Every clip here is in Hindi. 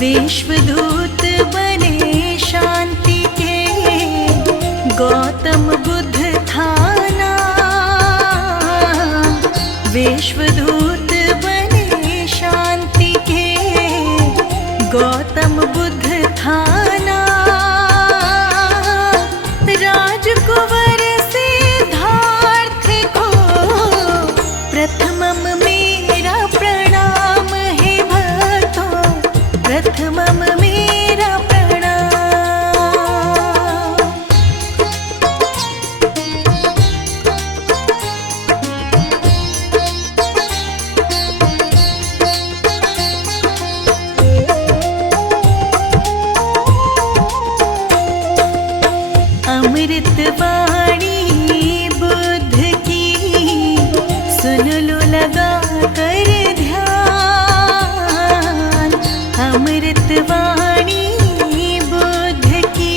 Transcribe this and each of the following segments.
विश्वदूत बने शांति के, गौतम बुद्ध था नाम। विश्वदूत बने शांति के, गौतम बुद्ध था नाम। राजकुंवर सिद्धार्थ को प्रथमम मेरा प्रणाम है भक्तों, प्रथमम मेरा प्रणाम। अमृत वाणी बुद्ध की, सुन लो लगा कर ध्यान। अमृत वाणी बुद्ध की,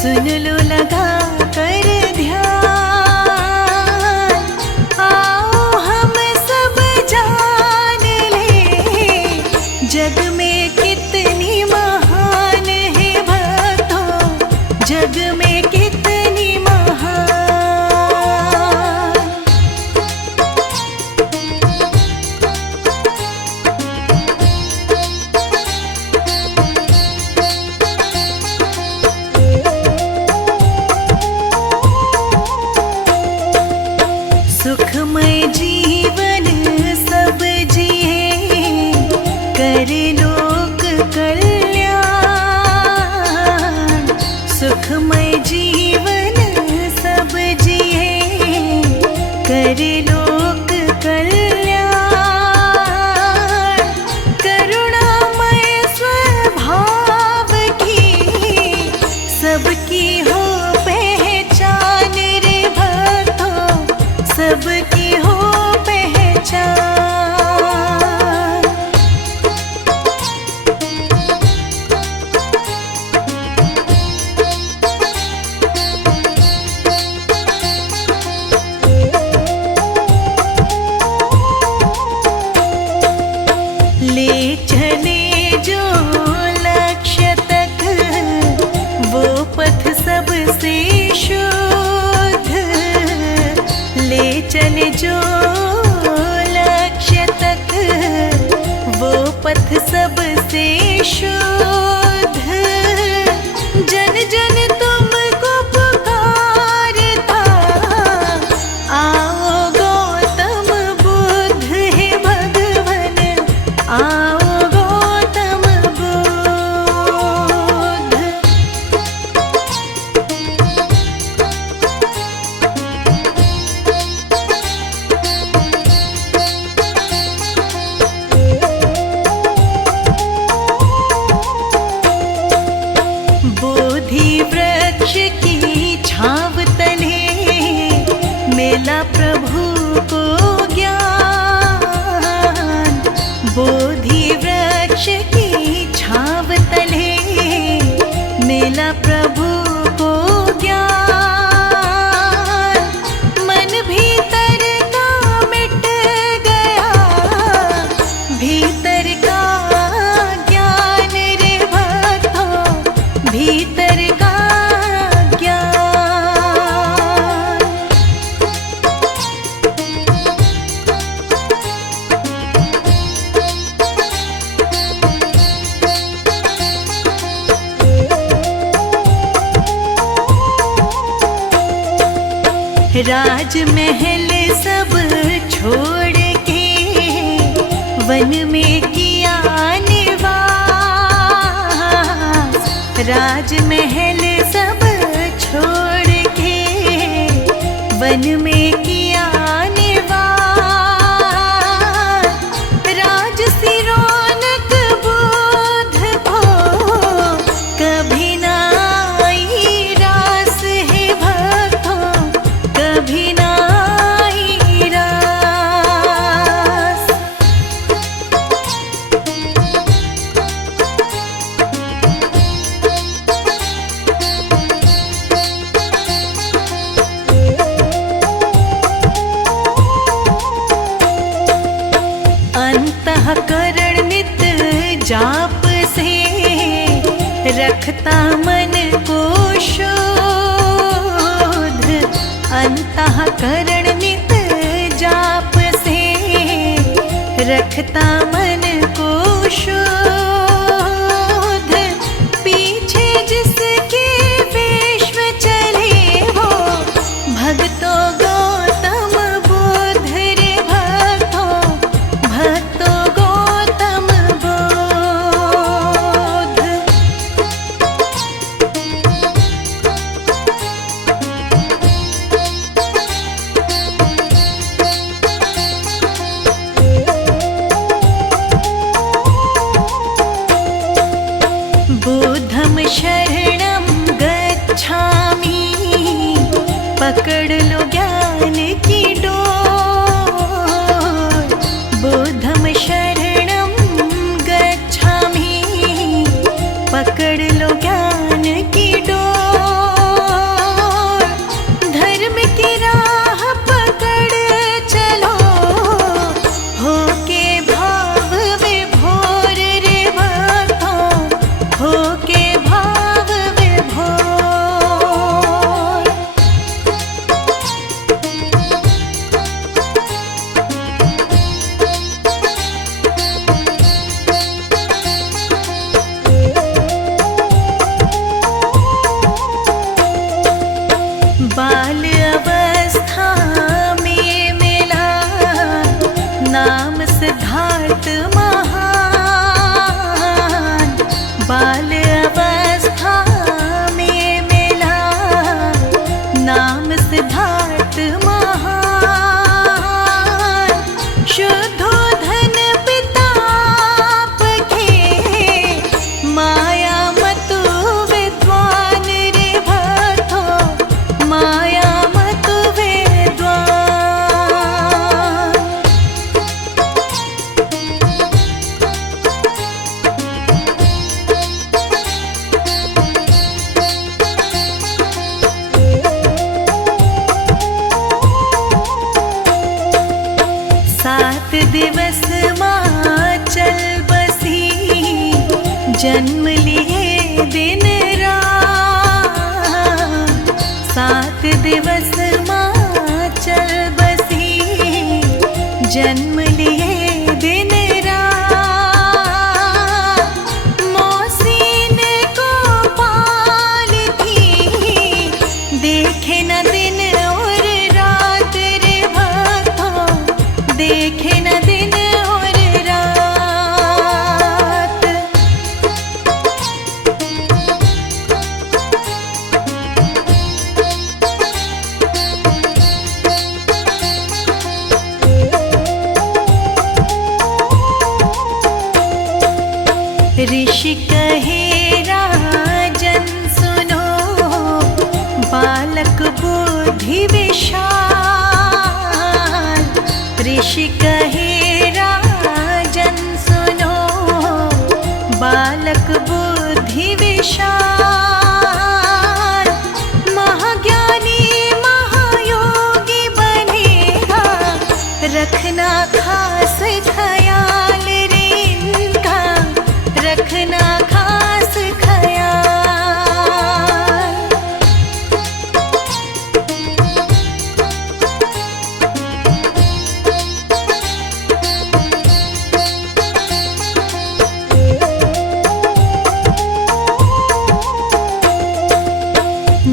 सुन लो लगा कर ध्यान। आओ हम सब जान ले, जग में कितनी महान है भक्तों, जग में कितनी महान। सुखमय जीवन सब जिए, करे लोक कल्याण। सुखमय जीवन सब जिए, करे लोक कल्याण। करुणामय स्वभाव की, सबकी हो पहचान रे भक्तों, सबकी हो पहचान। ले चले जो लक्ष्य तक, वो पथ सबसे शुद्ध। ले चले जो लक्ष्य तक, वो पथ सबसे शुद्ध। जन जन तुमको पुकारता, आओ गौतम बुद्ध है भगवन, आओ गौतम बुद्ध। बोधि वृक्ष की छाव तले, मेला प्रभु को ज्ञान। बोधि वृक्ष की छाव तले, मेला प्रभु को ज्ञान। मन भीतर का मिट गया, भीतर का ज्ञान रे भक्तों, भीतर का ज्ञान। राजमहल सब छोड़ के, वन में किया निवास। राजमहल सब छोड़ के, वन में किया निवास। राजसी रौनक बुद्ध को, कभी ना आई रास है भक्तों, कभी ना आई रास। अंतःकरण नित जाप रखता मन को शुद्ध, अंतःकरण नित जाप से रखता मन को शुद्ध। पीछे जिसके विश्व चले वो भक्तों गौतम बुद्ध रे भक्तों, भक्तों गौतम बुद्ध। बुद्धं शरणं गच्छामि, पकड़ लो ज्ञान की डोर। बुद्धं शरणं गच्छामि, पकड़ लो ज्ञान की डोर। धर्म की राह पकड़ चलो, होके भाव विभोर रे भक्तों, होके भाव विभोर। बाल अवस्था में मिला नाम सिद्धार्थ महान। बाल अवस्था में मिला नाम सिद्धार्थ महान। शुद्धोधन पिता के माया मतु विद्वान रे भक्तों, माया मतु विद्वान। सात दिवस माचल बसी, जन्म लिए दिन रात। सात दिवस माचल बसी, जन्म लिए दिन रात। मौसीन को पालती, देखे न दिन और रात रे भक्तों, देखे न दिन और रात। ऋषि कहे राजन सुनो, बालक बुद्धि विशाल। ऋषि कहे राजन सुनो, बालक बुद्धि विशाल। महाज्ञानी महायोगी बनेगा, रखना खास ख्याल रे इनका, रखना खास ख्याल।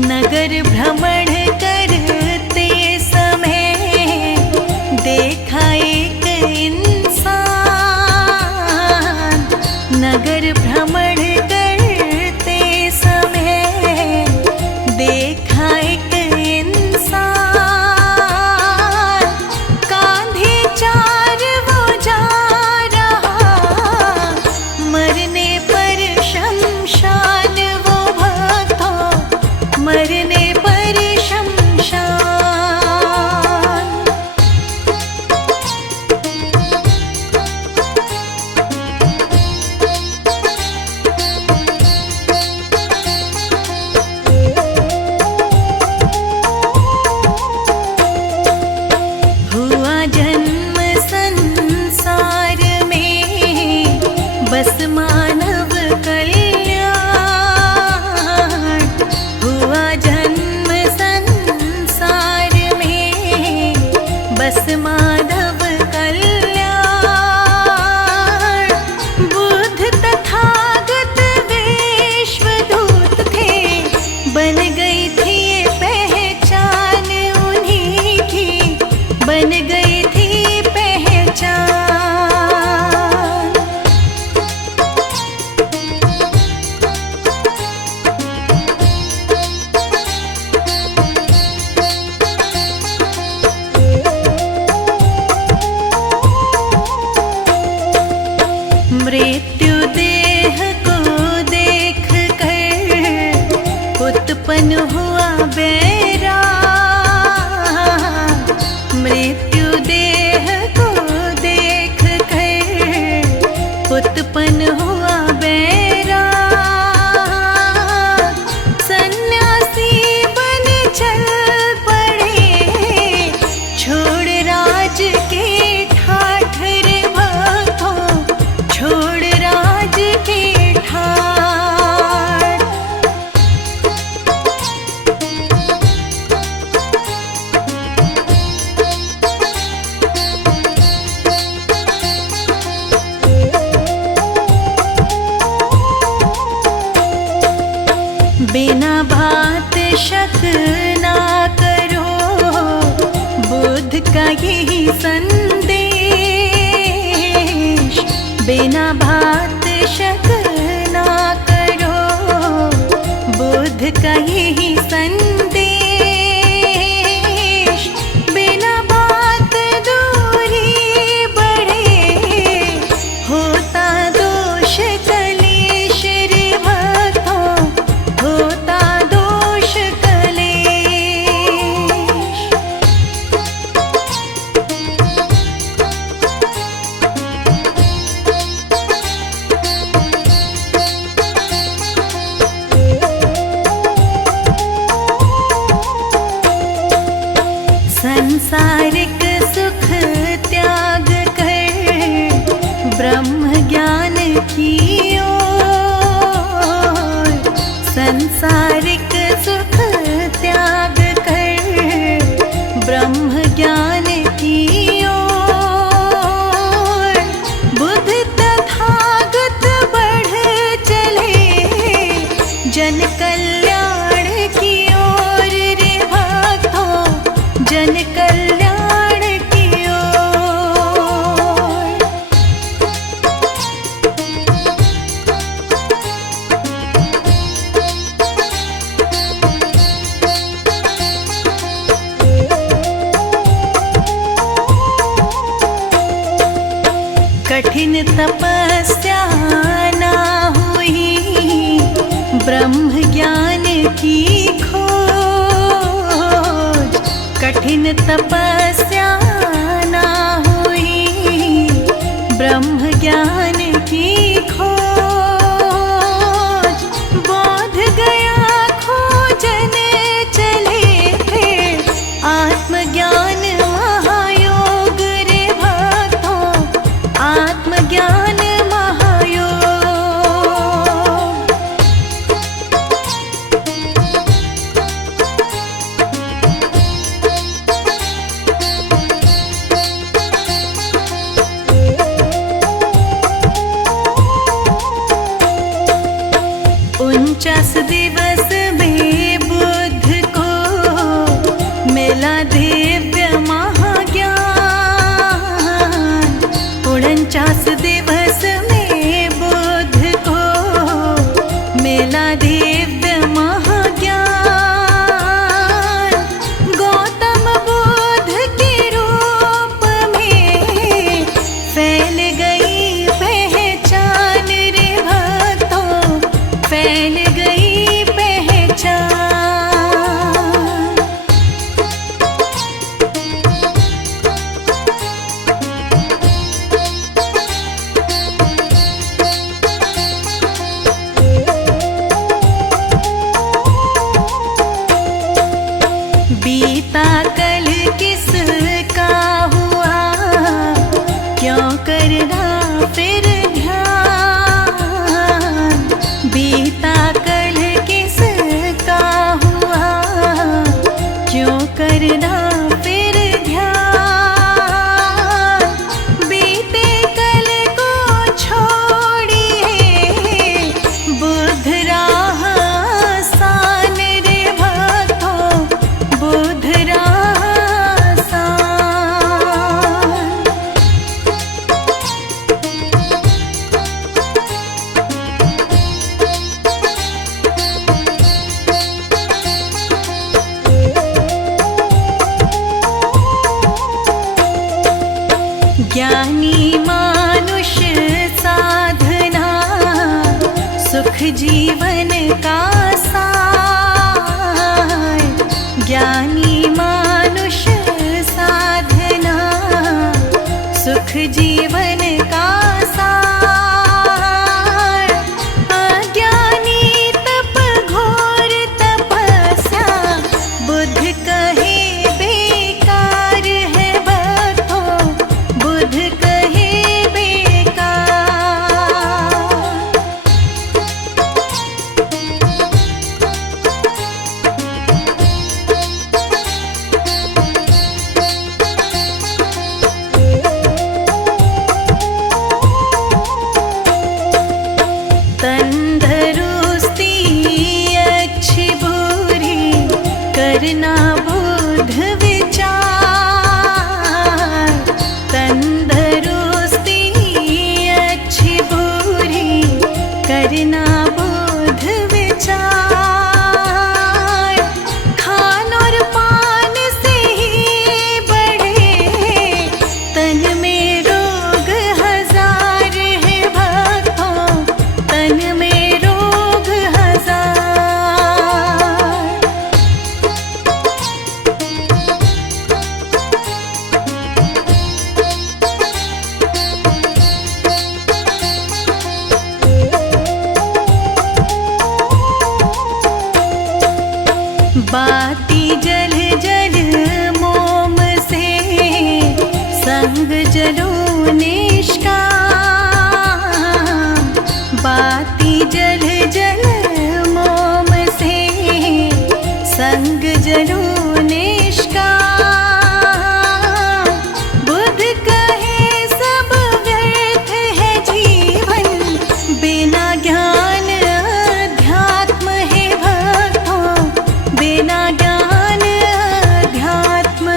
नगर भ्रमण करते समय देखा एक इंसान। नगर भ्रमण करते समय देखा एक इंसान। कांधे चार वो जा रहा, मरने पर शमशान वो भक्तों, मरने पर शमशान। हुआ जन्म संसार में, बस मानव कल्याण। उत्पन्न हुआ बैराग, सन्यासी बन चल पड़े, छोड़ राज के ठाठ रे भक्तों, छोड़ राज के ठाठ। बिना बात शक ना करो, बुद्ध का यही संदेश। बिना बात शक ना करो, बुद्ध का यही संदेश। बिना बात दूरी बढ़े, होता दोष कलेश रे भक्तों, होता दोष कलेश। संसारिक सुख त्याग कर ब्रह्म ज्ञान की ओर, संसारिक सुख त्याग कर ब्रह्म ज्ञान की ओर। बुद्ध तथागत बढ़ चले, जन कल्याण की ओर रे भक्तों, जन कल्याण की ओर। कठिन तपस्या ना हुई, ब्रह्म ज्ञान की खोज। कठिन तपस्या ना हुई, ब्रह्म ज्ञान की खोज। बोध गया खोजन चले फिर, आत्मज्ञान महायोग रे भक्तों, आत्मज्ञान महायोग। उनचास दिवस में बुद्ध को मिला दिव्य महाज्ञान। 49 दिवस में बुद्ध को मिला दिव्य महाज्ञान। गौतम बुद्ध के रूप में फैल गई पहचान रे भक्तों, फैल गई पहचान। बीता कल किसका हुआ, क्यों करना फिर ध्यान। बीता कल किसका हुआ, क्यों करना फिर ध्यान। बीते कल को छोड़िए, बुद्ध राह आसान रे भक्तों, बुद्ध राह आसान। ज्ञानी मानुष साधना, सुख जीवन का सार। ज्ञानी मानुष साधना, सुख जीवन का सार। करना बोध विचार, खान और पान से ही बढ़े तन में रोग हजार है भक्तों, तन में रोग हजार। बाती जल जल मोम से संग जलो निष्काम, बाती जल जल मोम से संग जलो निष्काम। बुद्ध कहे सब व्यर्थ है जीवन, बिना ज्ञान अध्यात्म है भक्तों, बिना ज्ञान अध्यात्म।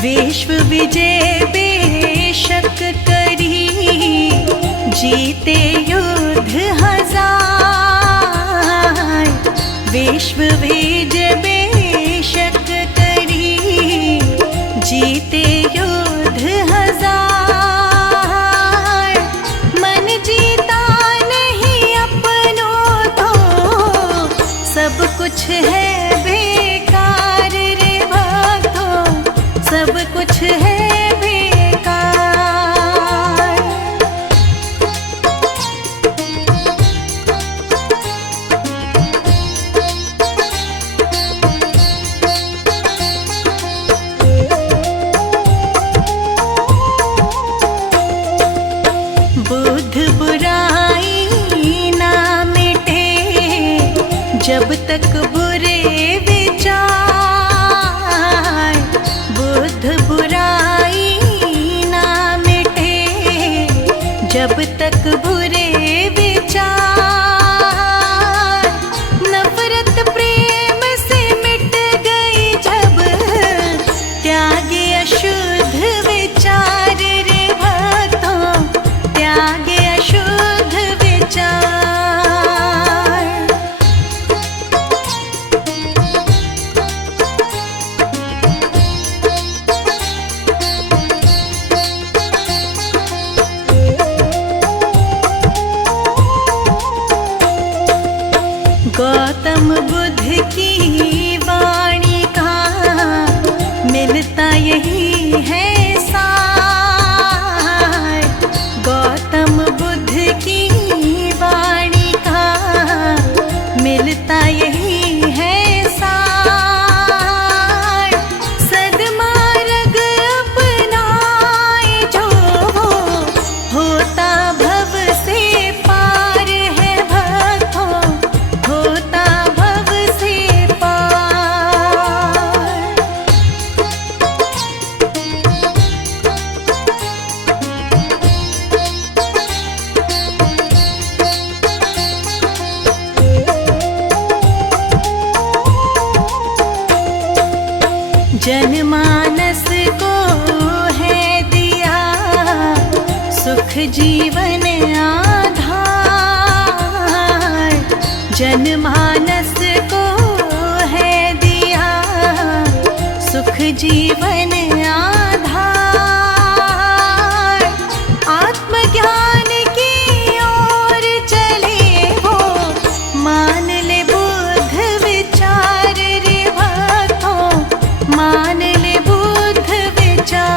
विश्व विजय बेशक करी, जीते युद्ध हजार। विश्व विजय बेशक करी, जीते युद्ध हजार। मन जीता नहीं अपनों तो सब कुछ है बेकार रे भक्तों, सब कुछ है बेकार। बुद्ध बुराई ना मिटे जब तक बुरे विचार, बुद्ध बुराई ना मिटे जब तक बुरे विचार। नफरत प्रेम से मिट गई जब, त्यागे अशुद्ध विचार रे भक्तों, त्यागे अशुद्ध विचार। गौतम बुद्ध की वाणी का मिलता यही है सार। गौतम बुद्ध की वाणी का मिलता यही है सार। सद्मार्ग अपनाए जो होता भव से पार है भक्तों, होता भव से पार। जनमानस को है दिया सुख जीवन आधार, जनमानस को है दिया सुख जीवन आधार। आत्मज्ञान की ओर चले वो, मान ले बुद्ध विचार रे भक्तों, मान ले बुद्ध विचार।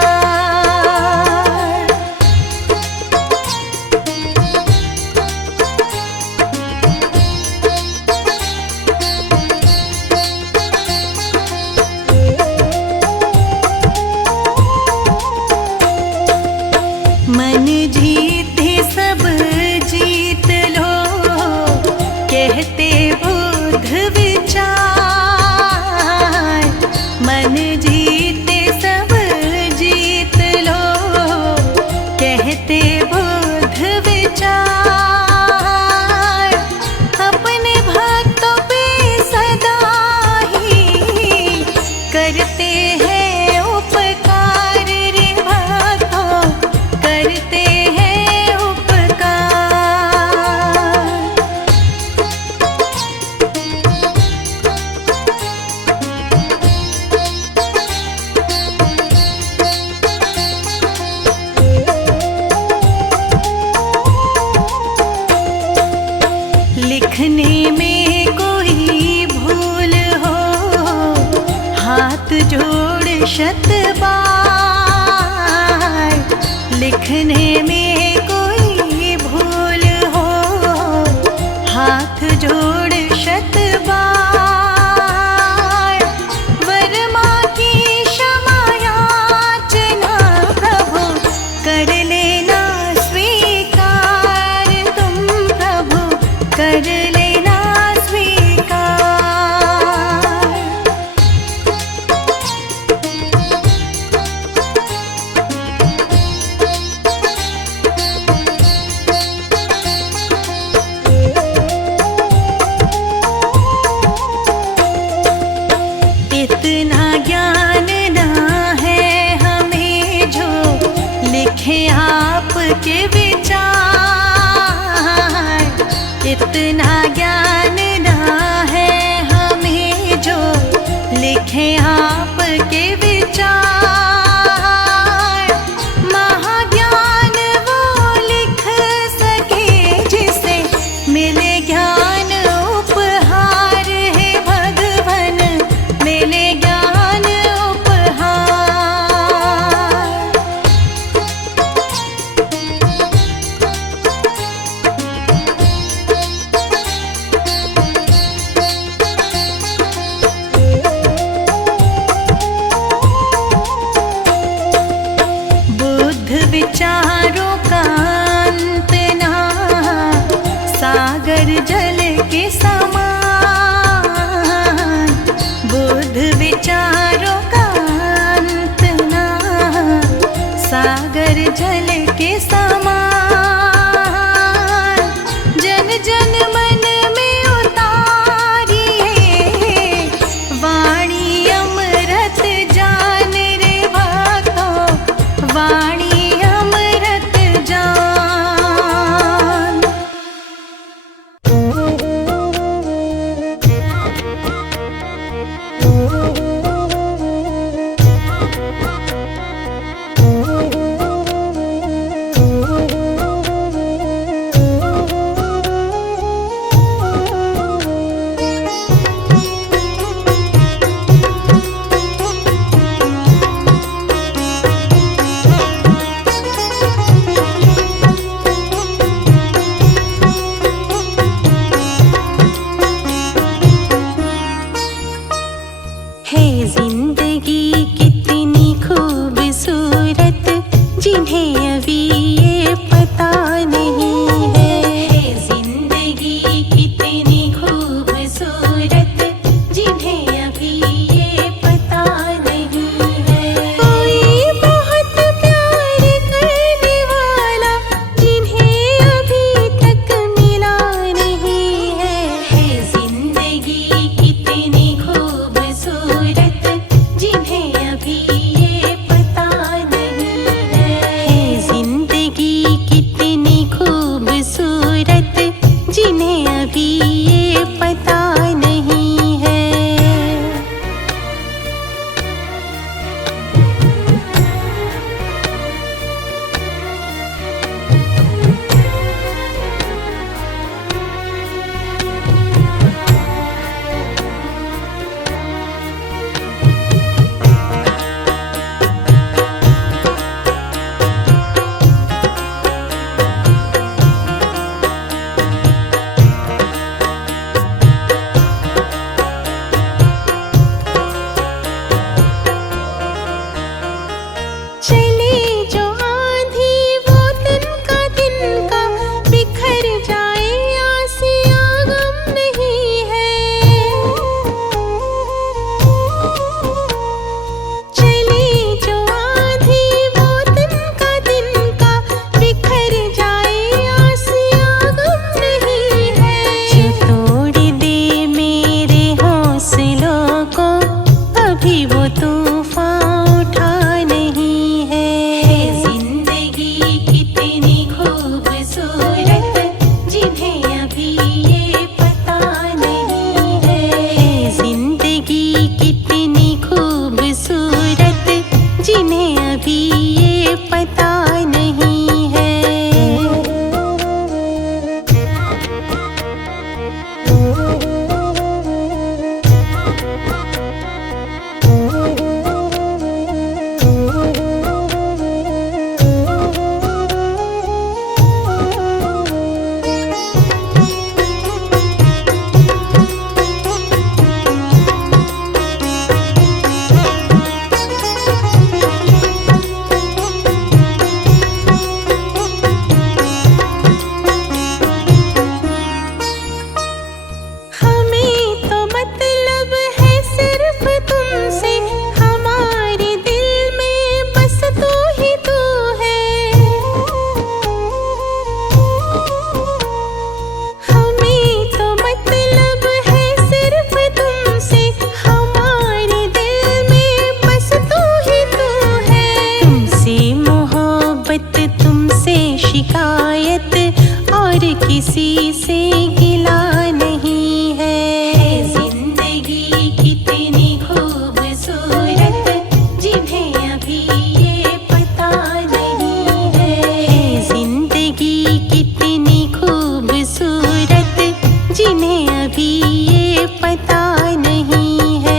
लिखने में कोई भूल हो, हाथ जोड़ शत बार। लिखने में कोई भूल हो, हाथ जोड़ शत बार। वर्मा की क्षमा याचना प्रभु कर लेना स्वीकार, तुम प्रभु कर लेना स्वीकार। किसी से गिला नहीं है। जिंदगी कितनी खूबसूरत जिन्हें अभी ये पता नहीं है। जिंदगी कितनी खूबसूरत जिन्हें अभी ये पता नहीं है।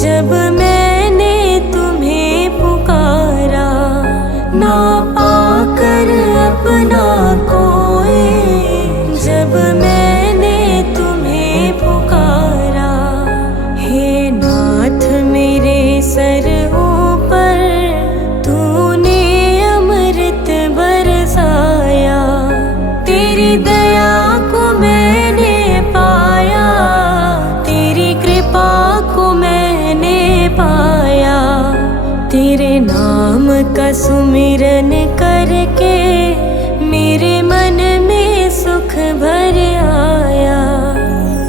जब मैंने तुम्हें पुकारा, ना पाकर अपना कोई, जब मैंने तुम्हें पुकारा। हे नाथ मेरे सर ऊपर तूने अमृत बरसाया, तेरी दया को मैंने पाया, तेरी कृपा को मैंने पाया। तेरे नाम का सुमिरन करके मेरे मन में सुख भर आया,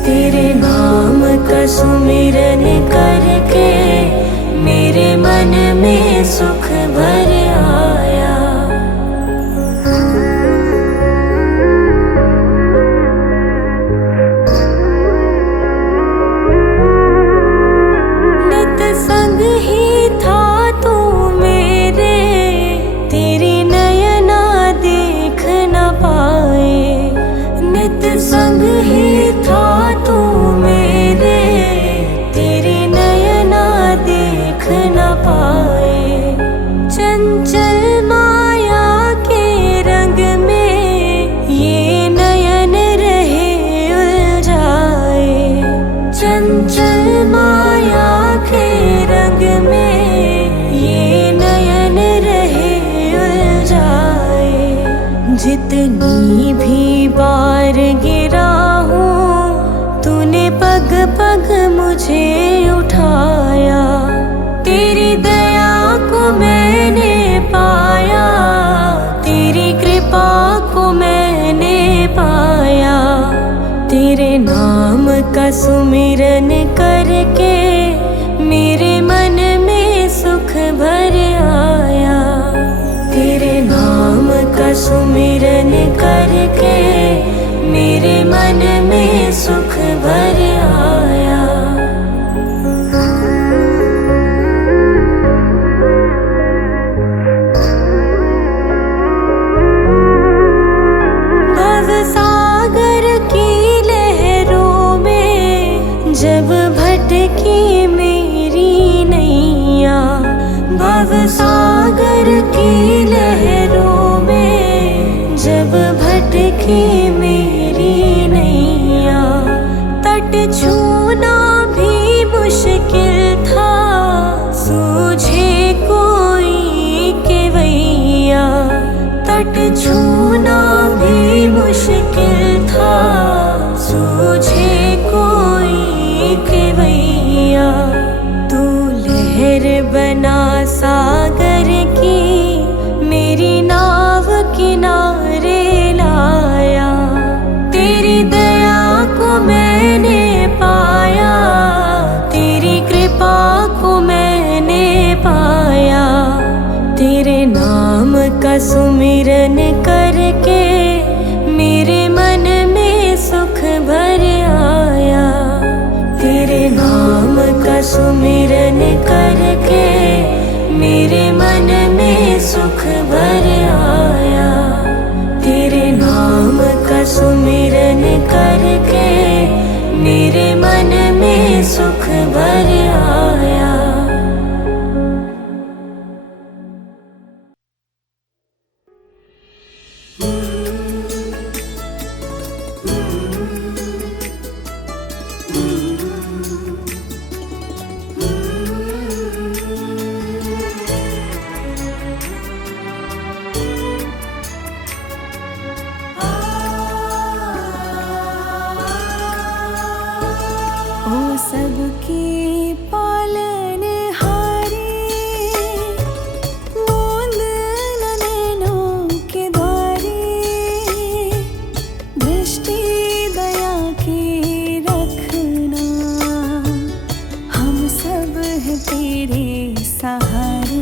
तेरे नाम का सुमिरन करके मेरे मन में सुख भर आया। नित संग ही था तू मेरे, तेरी नयना देख न पाए। नित संग ही था तू मेरे, तेरी नयना देख न पाए। चंचल माया के रंग में ये नयन रहे उलझाए, चंचल माया के रंग में ये नयन रहे उलझाए। जितनी भी बार गिरा हूँ तूने पग पग मुझे उठाया, तेरी दया को मैंने पाया, तेरी कृपा को मैंने पाया। तेरे नाम का सुमिरन करके मेरे मन में सुख भर आया, तेरे नाम का सुमिरन करके मेरे मन में सुख भर आया। भवसागर की लहरों में जब भटकी मेरी नैया, भवसागर की लहरों में जब भटकी मेरी नैया। तट छूना भी मुश्किल था, सूझे कोई केवैया। तट छूना भी मुश्किल था, सूझे कोई केवैया। तू लहर बना सागर की, मेरी नाव किनारे लाया, तेरी दया को मैंने पाया, तेरी कृपा को मैंने पाया। तेरे नाम का सुमिरन करके मेरे मन में सुख भर आया, तेरे नाम का सुमिरन करके मेरे मन में सुख भर आया, तेरे नाम का सुमिरन करके मेरे मन में सुख भर आया। सबकी पालनहारी, बूंद नैनों के द्वारी, दृष्टि दया की रखना, हम सब हैं तेरे सहारे।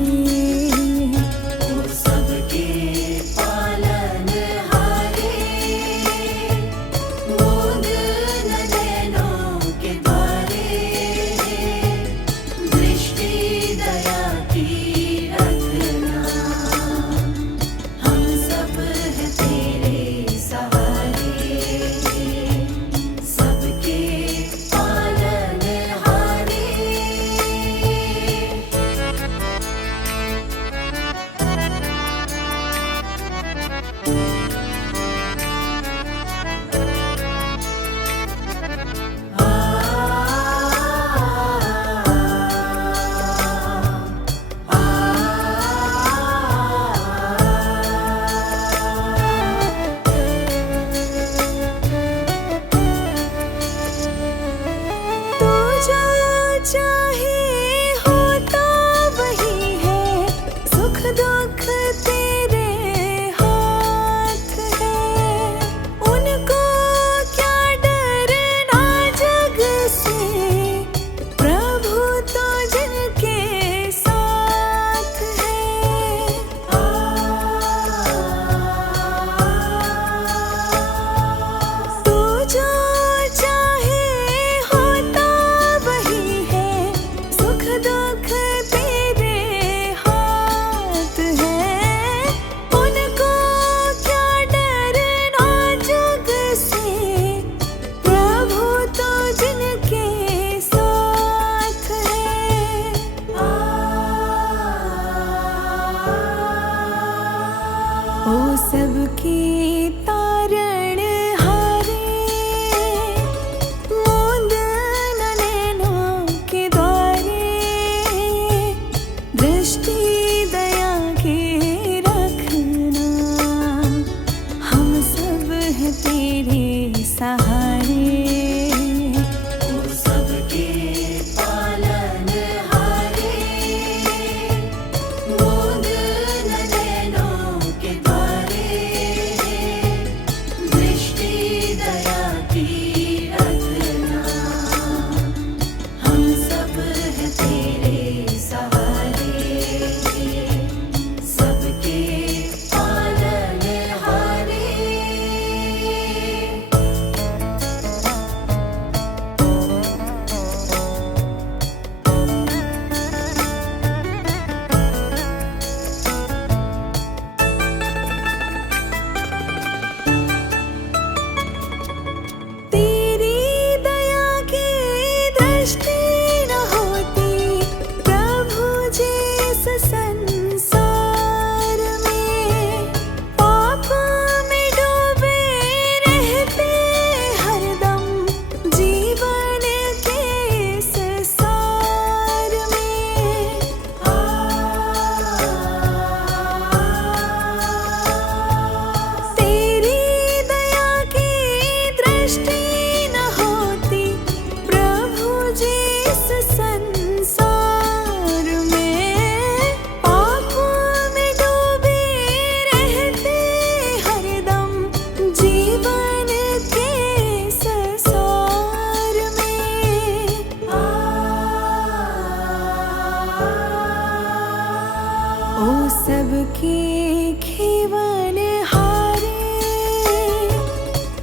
सबकी खीवन हारे,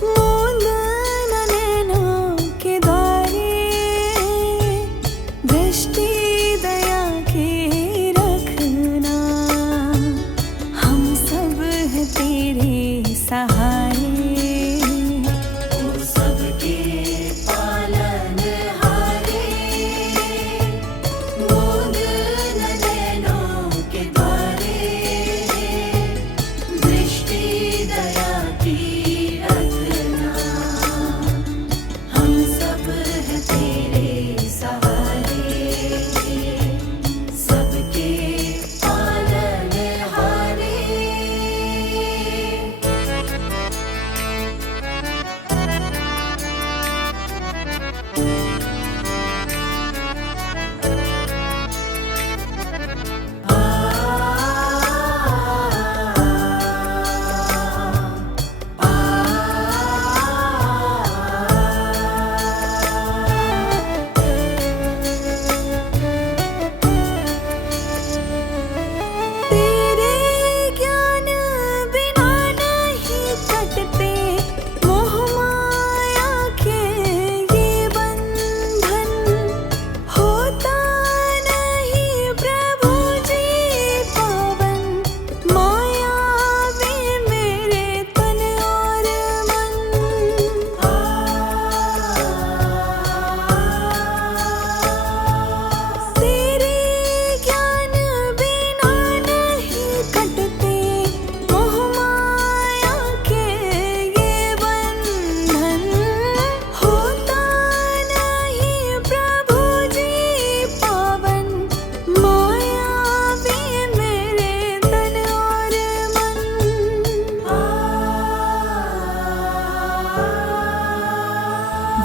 मूंद न नैनों के द्वारे, दृष्टि दया की रखना, हम सब है तेरे सहारे।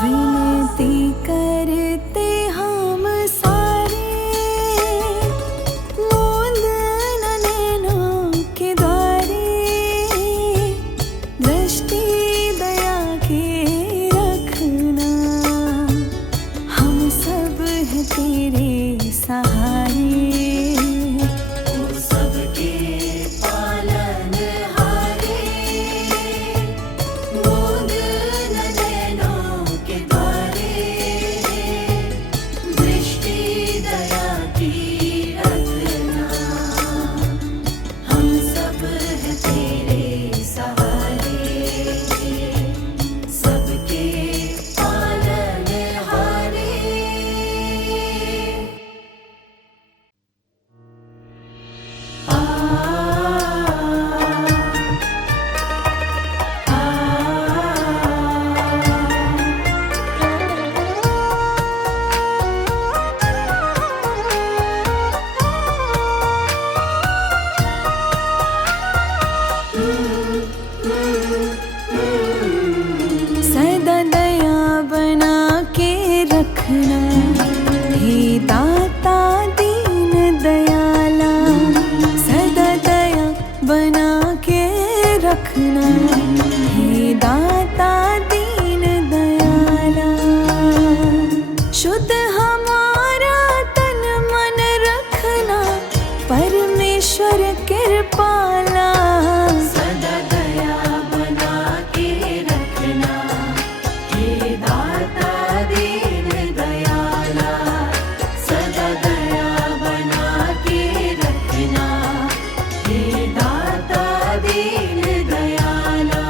विनती करते हम सारे, मूंद न नैनों के द्वारे, दृष्टि दया की रखना, हम सब है तेरे सहारे। हे दाता दीन दयाला, सदा दया बना के रखना, हे दाता दीन दयाला। शुद्ध हमारा तन मन रखना, परमेश्वर कृपाला, सदा दया बना के रखना, हे दाता दीन दयाला, सदा दया बना के रखना, हे दाता दीन दयाला।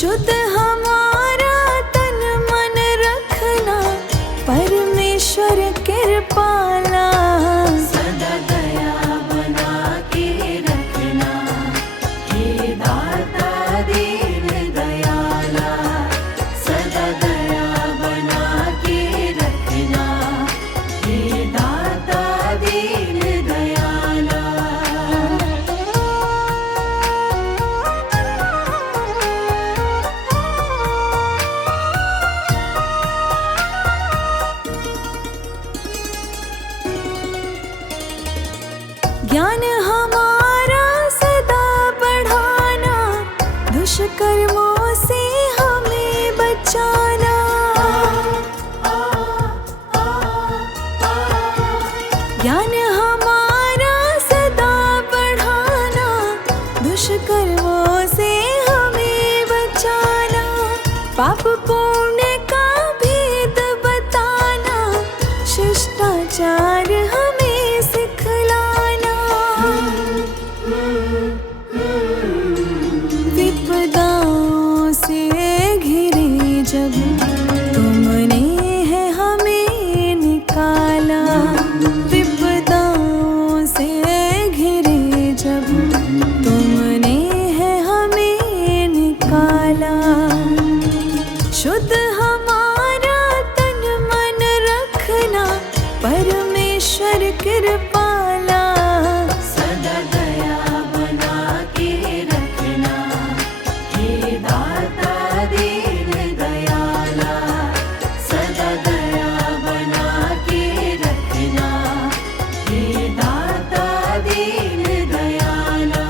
शुद्ध हमारा तन मन रखना, परमेश्वर कृपाला। सदा दया बना के रखना, हे दाता दीन दयाला। सदा दया बना के रखना, हे दाता दीन दयाला। ज्ञान हमारा सदा बढ़ाना, दुष्कर्मों से हमें बचाना। ज्ञान हमारा सदा बढ़ाना, दुष्कर्मों से हमें बचाना। पाप पुण्य का भेद बताना, शिष्टाचार हमें सिखलाना। विपदाओं से घिरे जब तुमने है हमें निकाला। विपदाओं से घिरे जब तुमने है हमें निकाला। शुद्ध हमारा तन मन रखना, परमेश्वर कृपाला। सदा दया बना के रखना, हे दाता दीन दयाला। सदा दया बना के रखना, हे दाता दीन दयाला।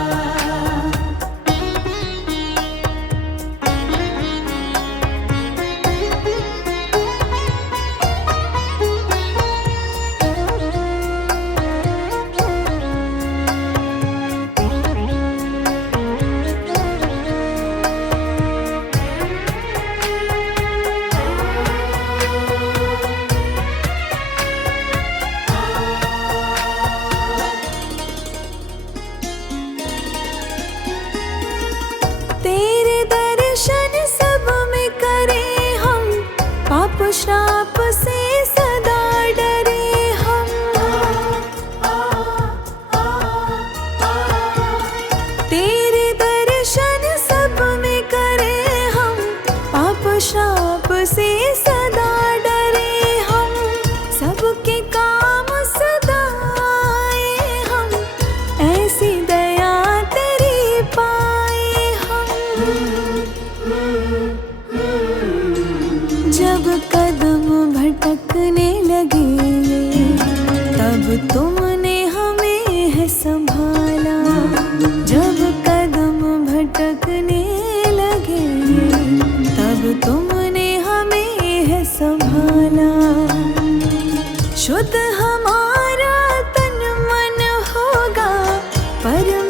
तेरे दर्शन सब में करें हम, पाप श्राप से सदा डरे हम। तेरे दर्शन सब में करें हम, पाप श्राप से सदा डरे हम। सबके काम सदा आए हम, ऐसी दया तेरी पाए हम। जब कदम भटकने लगे, तब तुमने हमें है संभाला। जब कदम भटकने लगे, तब तुमने हमें है संभाला। शुद्ध हमारा तन मन होगा, परम